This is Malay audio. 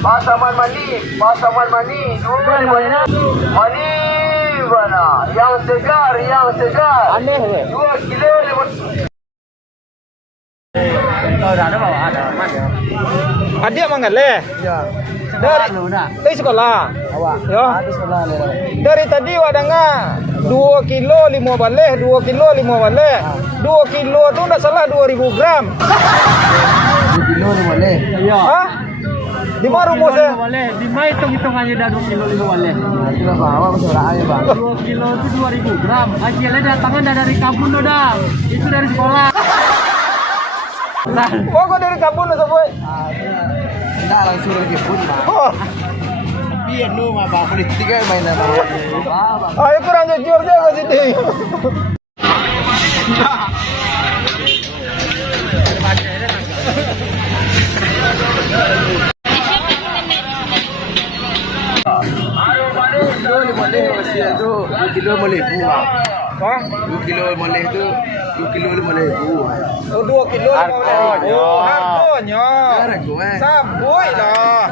Pasaman mani, mani mana? Yang segar. Aneh deh. 2 kilo 5. Ada bawa ada mana? Adik mangan le. Ya. Dari sekolah. Awak. Ya. Ada sekolah le. Dari tadi wadanga 2 kilo 5 baleh, 2 kilo 5 baleh. 2 kilo tu dah salah 2000 gram. 2 kilo ni boleh. Ya. Hah? Di mana rumusnya? Boleh, di mana hitung-hitungannya dah 2 kilo 5 boleh. Itu lah bang, awak masuk aja bang. 2 kilo itu 2000 gram. Hasilnya datangnya dah dari kabun dah. Itu dari sekolah. Oh, kau dari kampung tu boy. Tidak langsung lagi pun bang. Oh, Biar lu mah bang politik kan mainan bang. Bang. ayo kurang jujur dia ke sini. Kilo ni boleh masih tu 2 kilo boleh bang. Hah? 2 kilo boleh tu 2 kilo boleh Oh, 2 kilo. Harganya. Oh, harganya. Harga, Sabui lah.